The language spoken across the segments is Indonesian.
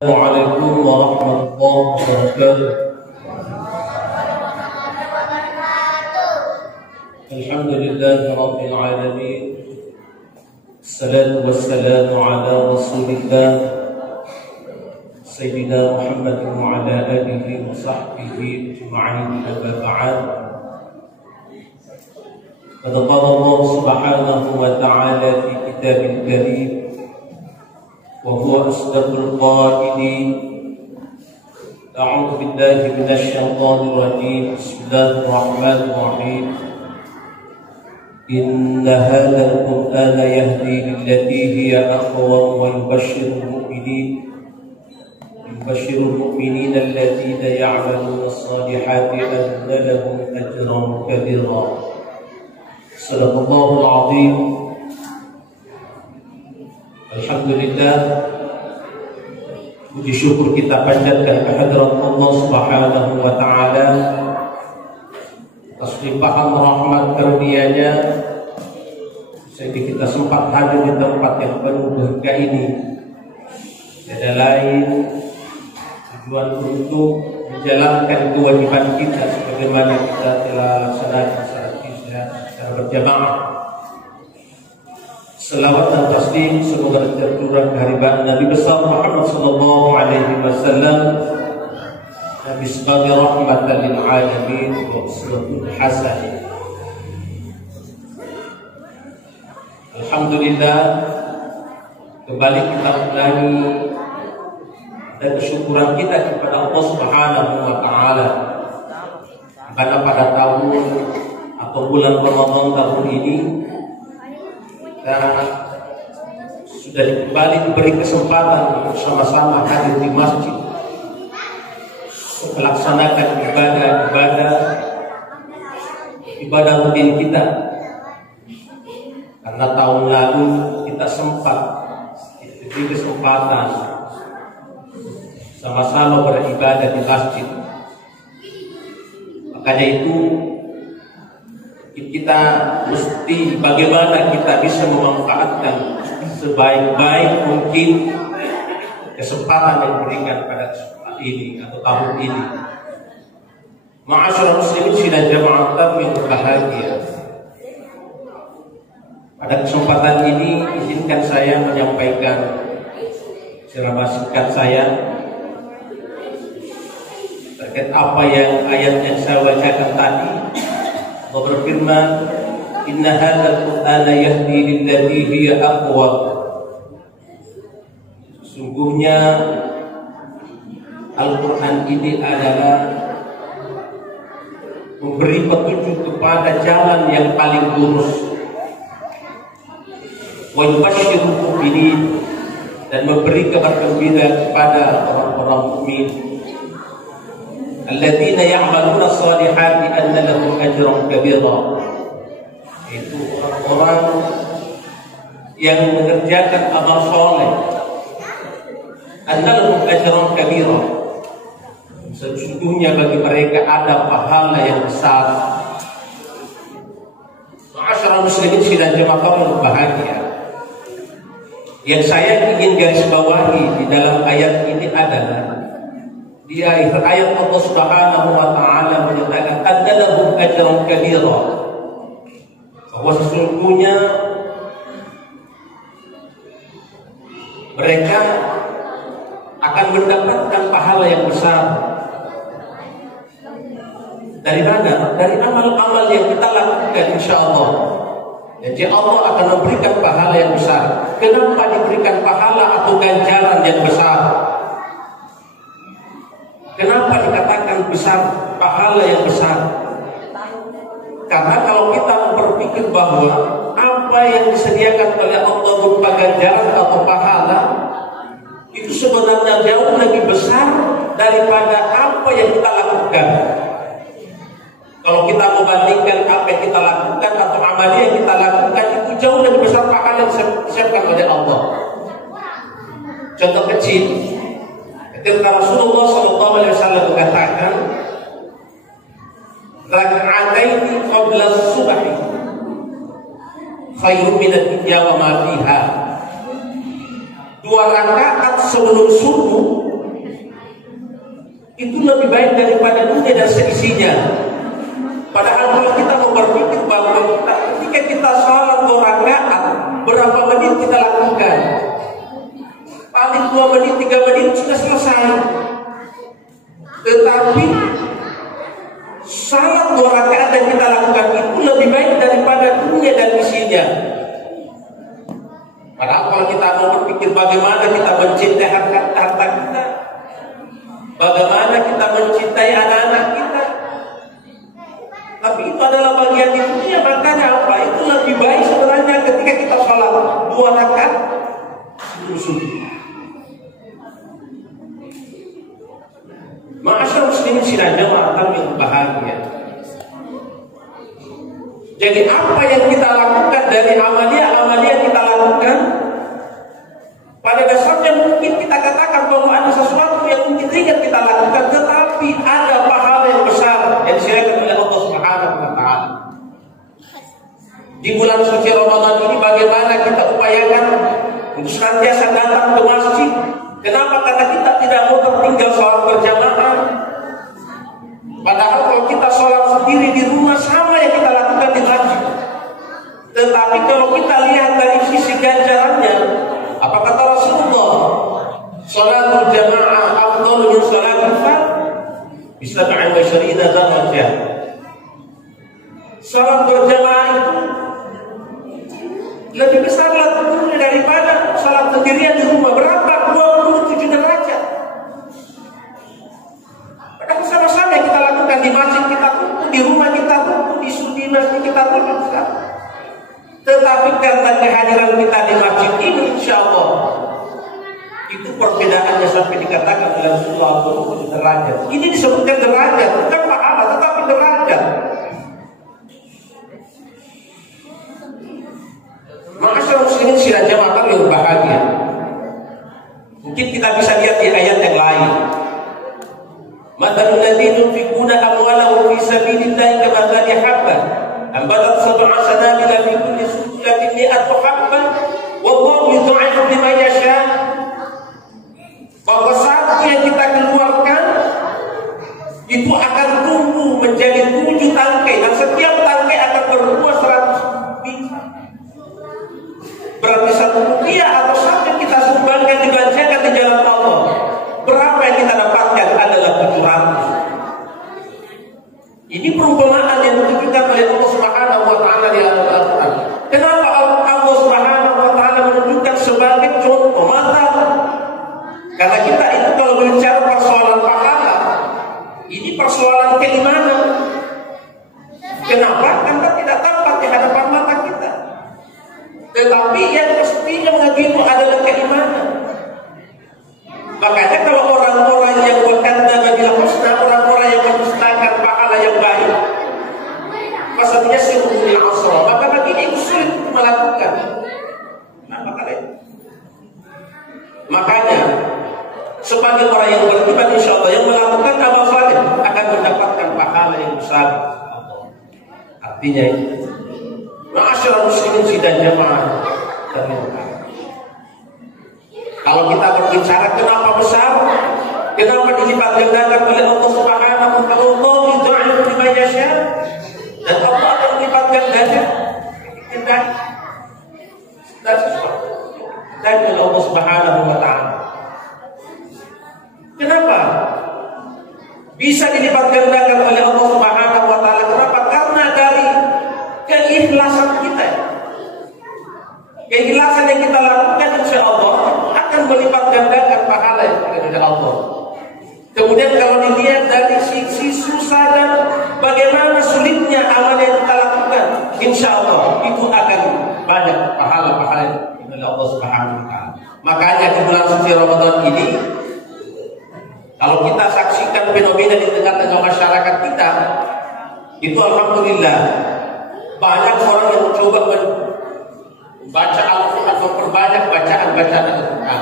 Assalamualaikum warahmatullahi wabarakatuh. Alhamdulillahi rabbil alamin. Assalatu wassalamu ala rasulillah Sayyidina Muhammad wa ala alihi wa sahbihi ajma'in, amma ba'd. Qad qala Allah subhanahu wa ta'ala fi kitabil karim وهو أصدق القائلين. أعوذ بالله من الشيطان الرجيم. بسم الله الرحمن الرحيم. إن هذا القرآن يهدي للتي هي أقوم ويبشر المؤمنين الذين يعملون الصالحات أن لهم أجرا كبيرا. صدق الله العظيم. Alhamdulillah, puji syukur kita panjatkan kehadirat Allah Subhanahu wa Ta'ala atas limpahan rahmat karunia-Nya sehingga kita sempat hadir di tempat yang penuh berkah ini. Tiada lain tujuan untuk menjalankan kewajiban kita sebagaimana kita telah laksanakan secara berjamaah. Selawat dan taslim semoga tercurah kehadiran Nabi besar Muhammad sallallahu alaihi wasallam, Nabi sebagai rahmatan lil alamin wa uswatun hasanah. Alhamdulillah, kembali kita ulangi dan kesyukuran kita kepada Allah Subhanahu wa Ta'ala karena pada tahun atau bulan Ramadan tahun ini dan sudah kembali diberi kesempatan untuk sama-sama hadir di masjid melaksanakan ibadah rutin kita, karena tahun lalu kita sempat diberi kesempatan sama-sama beribadah di masjid. Makanya itu kita mesti bagaimana kita bisa memanfaatkan sebaik-baik mungkin kesempatan yang diberikan pada kesempatan ini atau tahun ini. Ma'asyiral muslimin sidang jamaah yang berbahagia, pada kesempatan ini izinkan saya menyampaikan ceramah singkat saya terkait apa yang ayat yang saya bacakan tadi. Allah berfirman, Inna hadzal Qur'ana yahdi lillati hiya aqwam. Sesungguhnya Al-Quran ini adalah memberi petunjuk kepada jalan yang paling lurus. Wa yubashshirul mu'minin, dan memberi kabar gembira kepada orang-orang mukmin. Alladzina ya'maluna shalihati anna lahum ajran kabira. Itu orang-orang yang mengerjakan amal soleh, anna lahum ajran kabira, sesungguhnya bagi mereka ada pahala yang besar. Ma'asyiral muslimin sidang jamaah yang berbahagia, yang saya ingin garis bawahi di dalam ayat ini adalah di akhir ayat Allah Subhanahu wa Ta'ala menyatakan annalahum ajran kabira, bahwa sesungguhnya mereka akan mendapatkan pahala yang besar. Dari mana? Dari amal-amal yang kita lakukan, insya Allah. Jadi Allah akan memberikan pahala yang besar. Kenapa diberikan pahala atau ganjaran yang besar? Kenapa dikatakan besar, pahala yang besar? Karena kalau kita berpikir bahwa apa yang disediakan oleh Allah berupa ganjaran atau pahala itu sebenarnya jauh lebih besar daripada apa yang kita lakukan. Kalau kita membandingkan apa yang kita lakukan atau amal yang kita lakukan, itu jauh lebih besar pahala yang disiapkan oleh Allah. Contoh kecil, ketika Rasulullah SAW mengatakan, raka'ataini qabla subhi khairun minad dunya wa ma fiha. 2 rakaat sebelum subuh itu lebih baik daripada dunia dan seisinya. Padahal kalau kita mau berpikir bahwa ketika kita sholat 2 rakaat, berapa menit kita lakukan? Paling 2 menit, 3 menit sudah selesai. Tetapi sholat 2 rakaat yang kita lakukan itu lebih baik daripada dunia dan isinya. Padahal kalau kita mau berpikir bagaimana kita mencintai harta kita, bagaimana kita mencintai anak-anak kita, tapi itu adalah bagian di dunia. Makanya apa? Itu lebih baik sebenarnya ketika kita sholat 2 rakaat sungguh-sungguh. Ma'asyar muslimin sidang jamaah yang bahagia. Jadi apa yang kita lakukan dari amalia-amalia yang kita lakukan, pada dasarnya mungkin kita katakan bahwa ada sesuatu yang mungkin ringan kita lakukan, tetapi ada pahala yang besar yang disediakan oleh Allah Subhanahu wa Ta'ala. Di bulan suci Ramadan ini bagaimana kita upayakan untuk senantiasa datang ke masjid. Kenapa? Karena kita tidak mau tertinggal sholat berjamaah. Padahal kalau kita sholat sendiri di rumah sama yang kita lakukan di masjid. Tetapi kalau kita lihat dari sisi ganjarannya, apa kata Rasulullah? Sholatul jamaah afdalu min sholatil fard bi 27 darajah. Sholat berjamaah itu lebih besar lakukannya daripada sholat sendirian di rumah. Berapa? 27 derajat. Padahal sama-sama kita lakukan di masjid kita tutup, di rumah kita tutup, di masjid kita tutup. Tetapi karena kehadiran kita di masjid ini, insya Allah itu perbedaannya sampai dikatakan dalam surah 20 derajat. Ini disebutkan derajat, bukan pahala, tetapi derajat. Ma'asyar muslimin sidang jamaah yang bahagia. Mungkin kita bisa lihat di ayat yang lain. Mathalul ladzina yunfiquna amwalahum fi sabilillahi kamathali habbatin anbatat sab'a sanabila fi kulli sunbulatin mi'atu habbatin wallahu yudha'ifu liman yasha'. Bahwa satu yang kita keluarkan itu akan tumbuh menjadi 7 tangkai dan setiap tangkai akan berbuah 100 biji. Berarti 1 rupiah atau satu kita sumbangkan dibelanjakan di jalan Allah, berapa yang kita dapatkan adalah 700. Ini perumpamaan yang ditujukan oleh Allah Subhanahu wa Ta'ala di Al-Quran. Kenapa Allah Subhanahu wa Ta'ala menunjukkan sebagai contoh mata? Karena kita itu kalau berbicara persoalan pahala, ini persoalan keimanan. Kenapa? Karena tidak tampak di hadapan mata kita. Tetapi yang mestinya mengaji itu adalah keimanan. Makanya kalau orang-orang yang berkata bil husna, orang-orang yang mendustakan pahala yang baik, maksudnya sirrul asra, maka bagi itu sulit melakukan. Makanya sebagai orang yang beriman, insya Allah yang melakukan amal saleh akan mendapatkan pahala yang besar. Artinya itu. Ma'asyar muslimin sidang jamaah. Kalau kita berbicara kenapa besar, kenapa dilipat gandakan oleh Allah Subhanahu wa Ta'ala, Allah yudha'ifu liman yasha', dan Allah akan melipat gandakan dari Allah Subhanahu wa Ta'ala. Kenapa bisa dilipat gandakan oleh Allah Subhanahu wa Ta'ala? Kenapa? Karena dari keikhlasan kita. Keikhlasan yang kita lakukan, insya Allah akan melipat gandakan pahala yang dari Allah. Kemudian kalau dilihat dari sisi susah dan bagaimana sulitnya amal yang kita lakukan, insya Allah itu akan banyak pahala-pahala dari Allah Subhanahu wa Ta'ala. Makanya di bulan suci Ramadan ini, kalau kita saksikan fenomena di tengah-tengah masyarakat kita, itu alhamdulillah banyak orang yang mencoba membaca Al-Quran, memperbanyak bacaan-bacaan Al-Quran.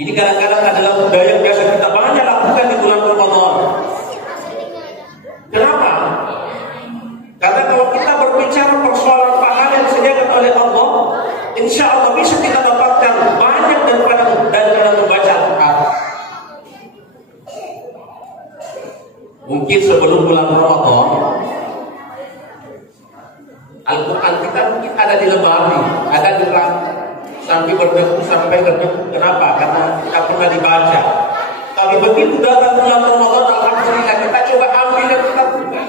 Ini kadang-kadang adalah budaya yang biasa kita banyak lakukan di bulan Ramadan. Kenapa? Karena kalau kita berbicara persoalan pahala yang disediakan oleh Allah, insya Allah bisa kita dapatkan banyak daripada membaca Al-Quran. Mungkin sebelum bulan Ramadan Al-Quran kita mungkin ada di lemari, ada di rak, sampai berdebu. Kenapa? Karena tidak pernah dibaca. Tapi begitu datang bulan Ramadan, alhamdulillah kita coba ambil dan kita buka.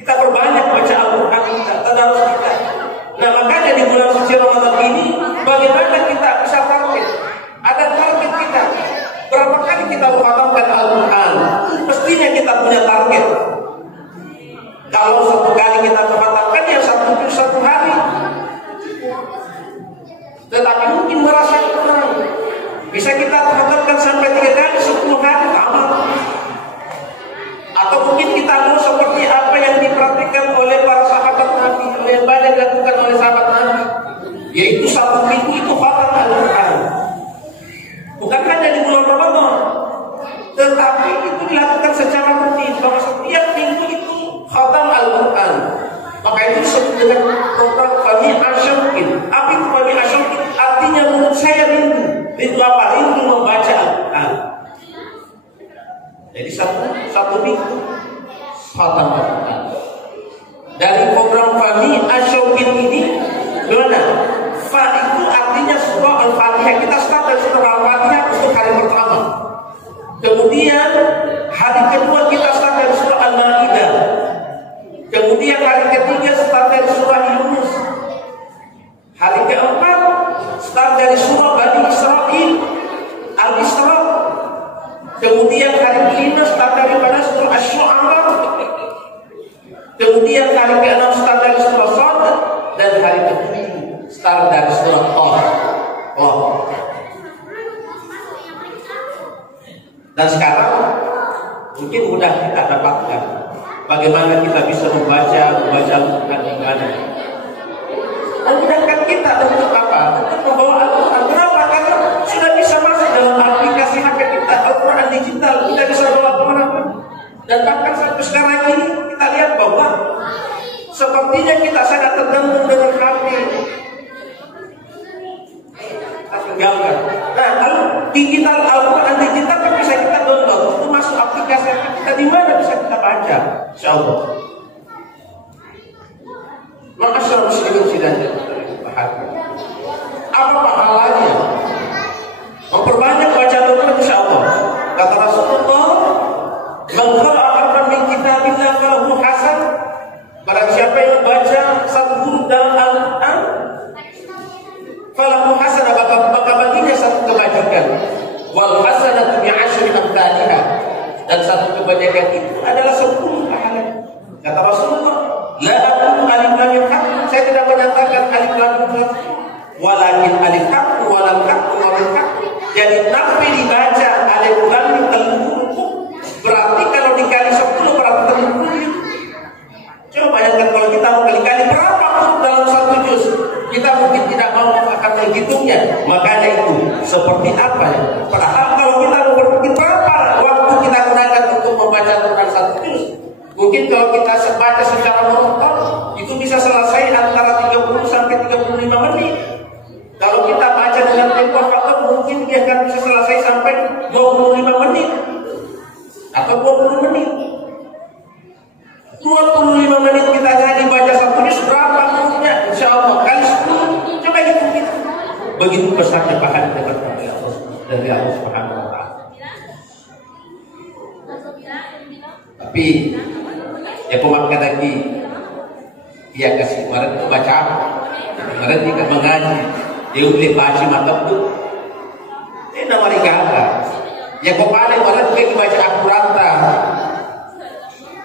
Kita perbanyak baca Al-Quran kita, tadarus kita. Nah makanya di bulan suci Ramadan ini, bagaimana kita bisa target? Ada target kita. Berapa kali kita mengkhatamkan Al-Quran? Mestinya kita punya target. Kalau satu kali kita mengkhatamkan, ya satu hari. Tetapi mungkin merasa kurang. Bisa kita mengkhatamkan sampai 3 kali, 10 hari amal. Atau mungkin kita mau seperti apa yang diperhatikan oleh para sahabat Nabi, yang banyak dilakukan oleh sahabat Nabi, yaitu 1 minggu itu khatam Al-Quran. Bukan hanya di bulan Ramadan, tetapi itu dilakukan secara rutin, bahwa setiap minggu itu khatam Al-Quran. Maka itu disebut dengan program Fami Asyamkin. Apa itu Fami Asyamkin? Artinya menurut saya rindu. Rindu apa? Rindu membaca Al-Quran. Jadi satu minggu khatam Al-Quran. Dari program Fami Asyamkin ini, gimana? Fa itu artinya surah Al-Fatihah. Kita start dari surah Al-Fatihah untuk hari pertama. Kemudian hari kedua kita start dari surah Al-Ma'idah. Kemudian hari ketiga start dari surah Yunus. Hari keempat start dari surah Bani Israil, Al-Isra. Kemudian hari kelima start daripada surah Asy-Syu'ara. Kemudian hari keenam start dari surah Shad, dan hari ketujuh start dari surah Taha. Dan sekarang mungkin mudah kita dapatkan bagaimana kita bisa membaca Al-Quran yang mana. Memudahkan kita untuk apa? Untuk membawa Al-Quran. Kenapa? Karena sudah bisa masuk dalam aplikasi HP kita, Al-Quran digital. Kita bisa bawa kemana-mana. Dan bahkan sampai sekarang ini kita lihat bahwa sepertinya kita sangat tergantung dengan HP. Gambar. Nah, kalau digital Al-Quran digital kan bisa kita download, itu masuk aplikasi kita, di mana bisa kita baca, insyaallah. Ma'asyarul muslimin sidang bahagia. Apa pahalanya? Memperbanyak baca Al-Quran insyaallah. Kata Rasulullah, "Man qara'a harfan min kitabillah falahu hasan." Barang siapa yang membaca satu huruf dalam Al-Quran, falahu hasanah, maka baginya satu kebajikan. Wal hasanatu bi'asyri amsalihha, dan satu kebajikan itu adalah 10 pahala. Kata Rasulullah, la aqulu alif lam mim haq, saya tidak menyatakan alif lam mim haq, walakin alif haq wa lam haq wa mim haq. Jadi nafi dibaca alif lam mim telur, berarti kalau dikali 10 berarti telur. Coba bayangkan kalau kita mau kali-kali berapa huruf dalam satu juz, kita mungkin tidak mau akan menghitungnya. Makanya itu seperti apa ya? Padahal kalau kita mau berpikir berapa waktu kita gunakan untuk membaca Al-Quran satu juz, mungkin kalau kita baca secara monoton itu bisa selesai antara 30 sampai 35 menit. Kalau kita baca dengan tempo faktor, mungkin dia akan bisa selesai sampai 25 menit atau 20 menit. 25 menit kita jadi baca satu juz, berapa hurufnya? Insyaallah kali 10. Coba hitung gitu. Begitu besarnya pahala dari Allah Subhanahu wa taala. Tapi ya pemakan lagi dia kasih kemarin itu baca apa? Kemarin dia mengaji, dia udah baca mantap tuh. Ini nama apa? Ya kemarin dia baca Al-Quran.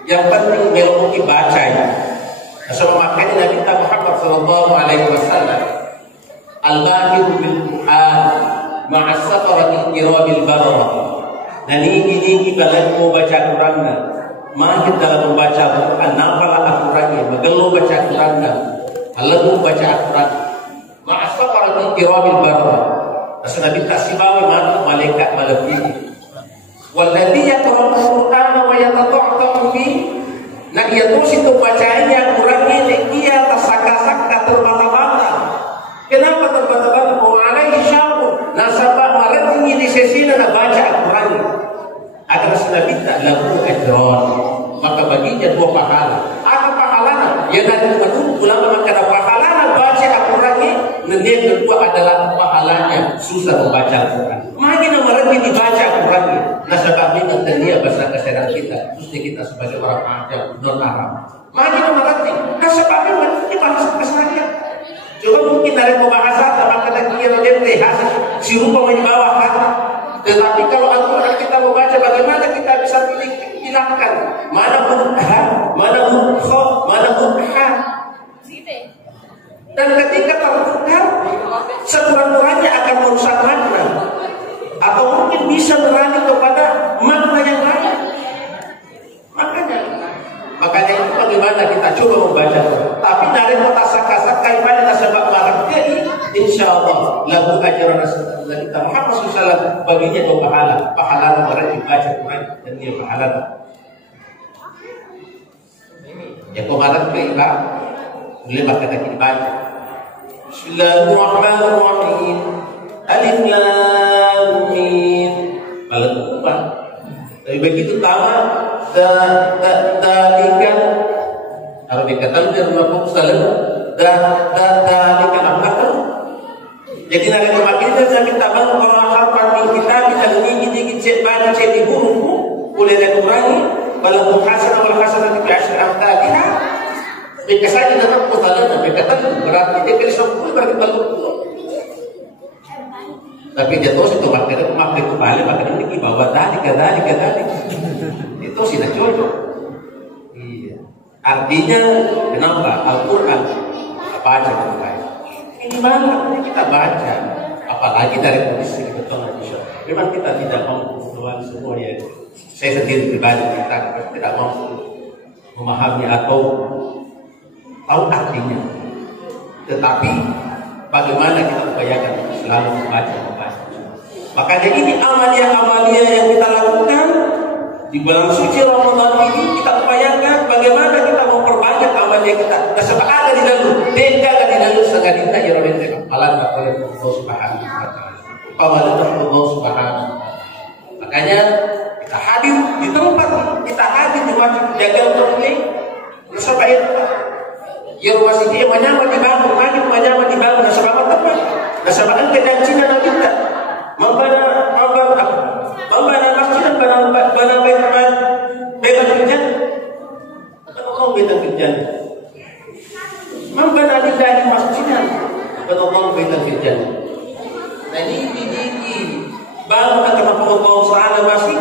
Yang penting melukis baca ya. Sama makanya Nabi Muhammad sallallahu alaihi wasallam, al-mahir bil Quran ma'a safarati kirabil bararah. Dan ini kalian mau baca Quran, mahir dalam membaca Quran, nampaklah Al-Qurannya, magelo baca Quran, alamu baca Quran ma'a safarati kirabil bararah. Nabi kasih bawa malaikat malam ini. Walladhi yaqra'ul Qur'ana wa yatata'amu fi. Nah, ia terus itu bacanya Qurannya dia tersaka-saka terbata-bata. Kenapa terbata-bata? Wa alaihi syarru nasaba maradhi di sesi dan baca Quran. Agar sudah kita lagu ajron. yang nanti menurut ulama karena pahala baca Al-Qurannya, dan yang kedua adalah pahalanya susah membaca Al-Quran. Makin nomor ini dibaca Al-Qurannya. Nah sebabnya dan dia bahasa kesehatan kita, khususnya kita sebagai orang Arab non Arab. Makin nomor ini. Nah sebabnya ini bahasa kesehatan. Coba mungkin dari pembahasan sama kata kira dia hasil si rupa menyebawakan. Tetapi kalau Al-Quran kita membaca, bagaimana kita bisa pilihkan mana huruf ha, mana huruf kha, mana huruf ha. Dan ketika tertukar, sekurang-kurangnya akan merusak makna, atau mungkin bisa beralih kepada makna yang lain. Makanya itu bagaimana kita coba membaca. Tapi dari kota sakasat kaitannya nasabak marah jadi insyaallah lagu ajaran Rasulullah kita Muhammad SAW baginya dua pahala orang dibaca Quran dan dia pahala. Yang kemarin kita boleh maka kita dibaca. Bismillahirrahmanirrahim. Alif lam mim. Kalau lupa. Tapi begitu tamat dalikan harus dikatakan dia melakukan salam dalikan apa tu? Jadi nak dimakai dia sambil tabang kalau harfan kita bisa gini cek baca cek di buku boleh dikurangi walaupun hasanah wal hasanah bi asyri amsalha. Jika saja dapat mutalan berkata berarti dia kali 10 berarti bagus. Tapi dia tahu itu pakai kembali maka ini di bawah tadi itu sudah cocok. Iya. Artinya kenapa Al-Quran baca dengan baik? Ini mana kita baca, apalagi dari kondisi betul Indonesia. Memang kita tidak mampu semua ya. Saya sendiri pribadi kita tidak mampu memahami atau tahu artinya. Tetapi bagaimana kita upayakan selalu membaca. Makanya ini amalia-amalia yang kita lakukan di bulan suci Ramadan ini, kita upayakan bagaimana kita memperbanyak amalia kita. Dan sebab ada di dalam deka di dalam setengah dina ya Rabbana alam oleh Allah Subhanahu wa taala. Pamalan Allah Subhanahu. Makanya kita hadir di tempat, kita hadir di masjid jaga untuk ini. Sebab itu ya masjid ini menyamar dibangun, dibangun sebab apa? Sebab kan kejanjian Nabi kita membana masjid dan bana baitul jannah. Allah baitul jannah. Membana lillahi masjidan dan Allah baitul jannah. Nah ini bangun akan Allah Subhanahu masjid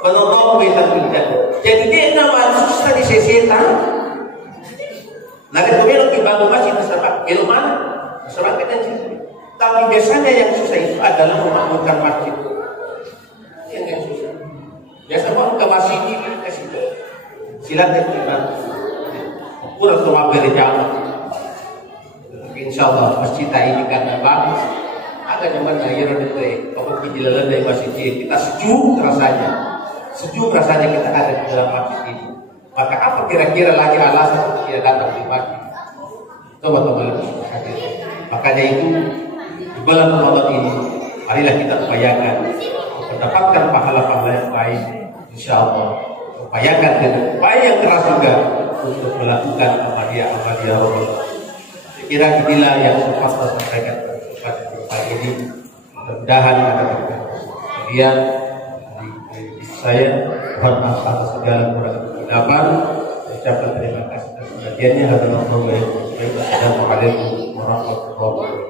dan Allah baitul jannah. Jadi dia nama susah di sesetan. Nanti kemudian dibangun masjid sebab ilmu mana? Sebab kejanjian. Tapi biasanya yang susah itu adalah memakmurkan masjid. Yang susah. Biasa mau ke masjid ini ke situ. Silakan kita. Kurang semua berjamaah. Insyaallah masjid ini karena bagus. Ada zaman akhir itu pokok dijalan dari masjid ini kita sejuk rasanya kita ada di dalam masjid ini. Maka apa kira-kira lagi alasan kita datang di masjid? Coba hadir. Makanya itu di bulan Ramadan ini, marilah kita upayakan mendapatkan pahala-pahala yang baik, insyaallah. Upayakan dengan upaya yang keras juga untuk melakukan amalia-amalia Ramadan. Saya kira inilah yang sempat saya sampaikan pada pagi ini. Mudah-mudahan ada berkah. Kemudian saya mohon maaf atas segala kurang kehidupan. Ucapkan terima kasih atas perhatiannya. Assalamualaikum warahmatullahi wabarakatuh.